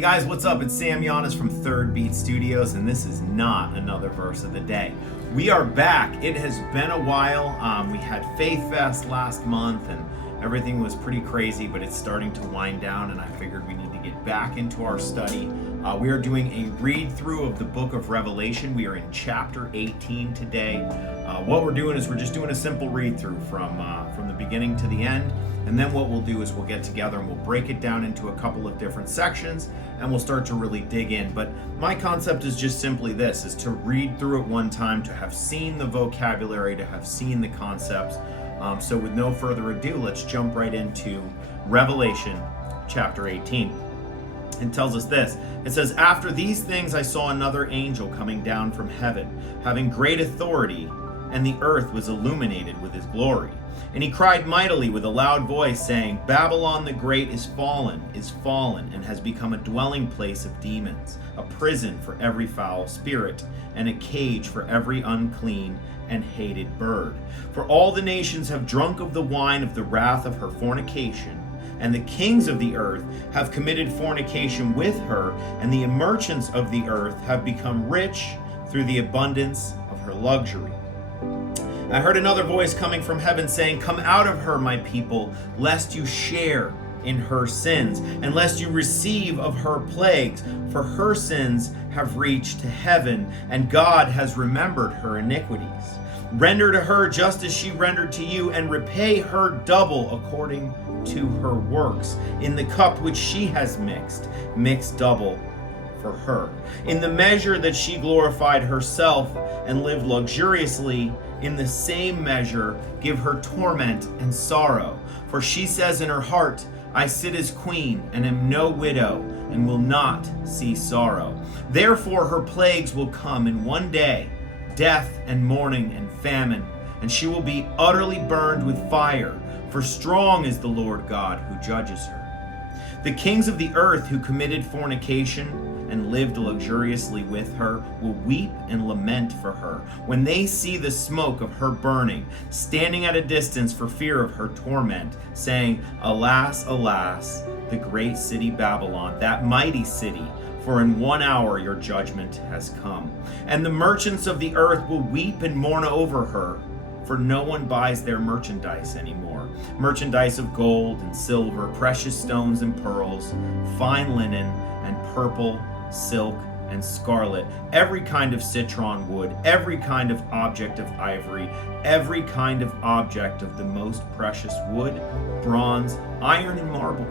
Hey guys, what's up? It's Sam Giannis from Third Beat Studios, and this is not another verse of the day. We are back. It has been a while. We had Faith Fest last month, and everything was pretty crazy, but it's starting to wind down, and I figured we need to get back into our study. We are doing a read-through of the book of Revelation. We are in chapter 18 today. What we're doing is we're just doing a simple read-through from the beginning to the end, and then what we'll do is we'll get together and we'll break it down into a couple of different sections, and we'll start to really dig in. But my concept is just simply this, is to read through it one time, to have seen the vocabulary, to have seen the concepts. So with no further ado, let's jump right into Revelation chapter 18. It tells us this. It says, "After these things I saw another angel coming down from heaven, having great authority, and the earth was illuminated with his glory. And he cried mightily with a loud voice, saying, Babylon the Great is fallen, and has become a dwelling place of demons, a prison for every foul spirit, and a cage for every unclean and hated bird. For all the nations have drunk of the wine of the wrath of her fornication, and the kings of the earth have committed fornication with her, and the merchants of the earth have become rich through the abundance of her luxury. I heard another voice coming from heaven saying, Come out of her, my people, lest you share in her sins, and lest you receive of her plagues, for her sins have reached to heaven, and God has remembered her iniquities. Render to her just as she rendered to you, and repay her double according to her works. In the cup which she has mix double for her. In the measure that she glorified herself and lived luxuriously, in the same measure give her torment and sorrow. For she says in her heart, I sit as queen and am no widow, and will not see sorrow. Therefore her plagues will come in one day, death and mourning and famine, and she will be utterly burned with fire, for strong is the Lord God who judges her. The kings of the earth who committed fornication and lived luxuriously with her will weep and lament for her when they see the smoke of her burning, standing at a distance for fear of her torment, saying, Alas, alas, the great city Babylon, that mighty city, for in 1 hour your judgment has come. And the merchants of the earth will weep and mourn over her, for no one buys their merchandise anymore. Merchandise of gold and silver, precious stones and pearls, fine linen and purple, silk and scarlet, every kind of citron wood, every kind of object of ivory, every kind of object of the most precious wood, bronze, iron and marble,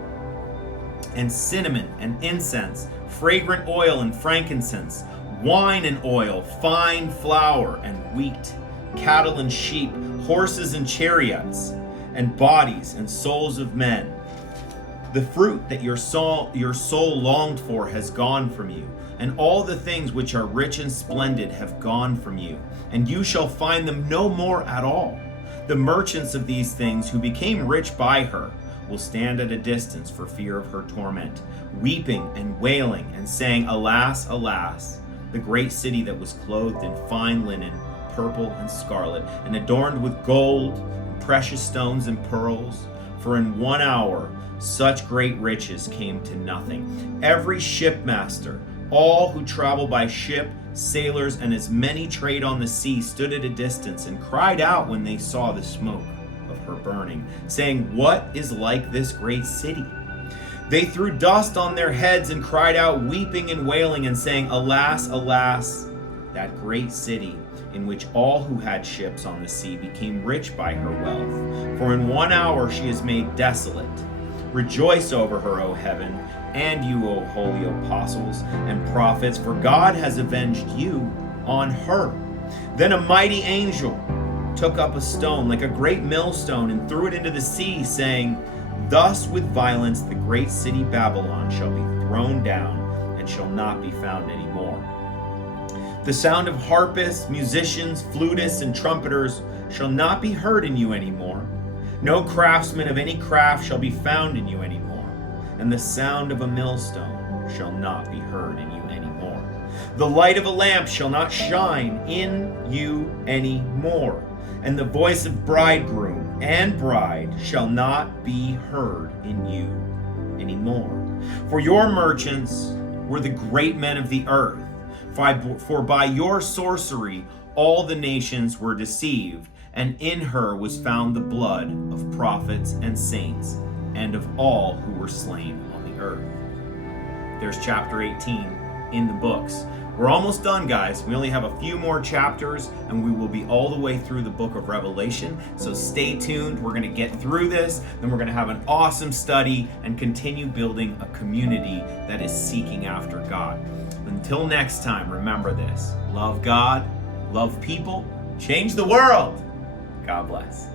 and cinnamon and incense, fragrant oil and frankincense, wine and oil, fine flour and wheat, cattle and sheep, horses and chariots, and bodies and souls of men. The fruit that your soul longed for has gone from you, and all the things which are rich and splendid have gone from you, and you shall find them no more at all. The merchants of these things who became rich by her will stand at a distance for fear of her torment, weeping and wailing and saying, Alas, alas, the great city that was clothed in fine linen, purple and scarlet, and adorned with gold and precious stones and pearls, for in 1 hour such great riches came to nothing. Every shipmaster, all who travel by ship, sailors, and as many trade on the sea stood at a distance and cried out when they saw the smoke of her burning, saying, What is like this great city? They threw dust on their heads and cried out, weeping and wailing, and saying, Alas, alas, that great city, in which all who had ships on the sea became rich by her wealth. For in 1 hour she is made desolate. Rejoice over her, O heaven, and you, O holy apostles and prophets, for God has avenged you on her. Then a mighty angel took up a stone like a great millstone and threw it into the sea, saying, Thus with violence the great city Babylon shall be thrown down and shall not be found anymore. The sound of harpists, musicians, flutists, and trumpeters shall not be heard in you anymore. No craftsman of any craft shall be found in you anymore, and the sound of a millstone shall not be heard in you anymore. The light of a lamp shall not shine in you anymore, and the voice of bridegroom and bride shall not be heard in you anymore. For your merchants were the great men of the earth. For by your sorcery all the nations were deceived, and in her was found the blood of prophets and saints, and of all who were slain on the earth. There's chapter 18 in the books. We're almost done, guys. We only have a few more chapters, and we will be all the way through the book of Revelation. So stay tuned. We're going to get through this, then we're going to have an awesome study and continue building a community that is seeking after God. Until next time, remember this: love God, love people, change the world. God bless.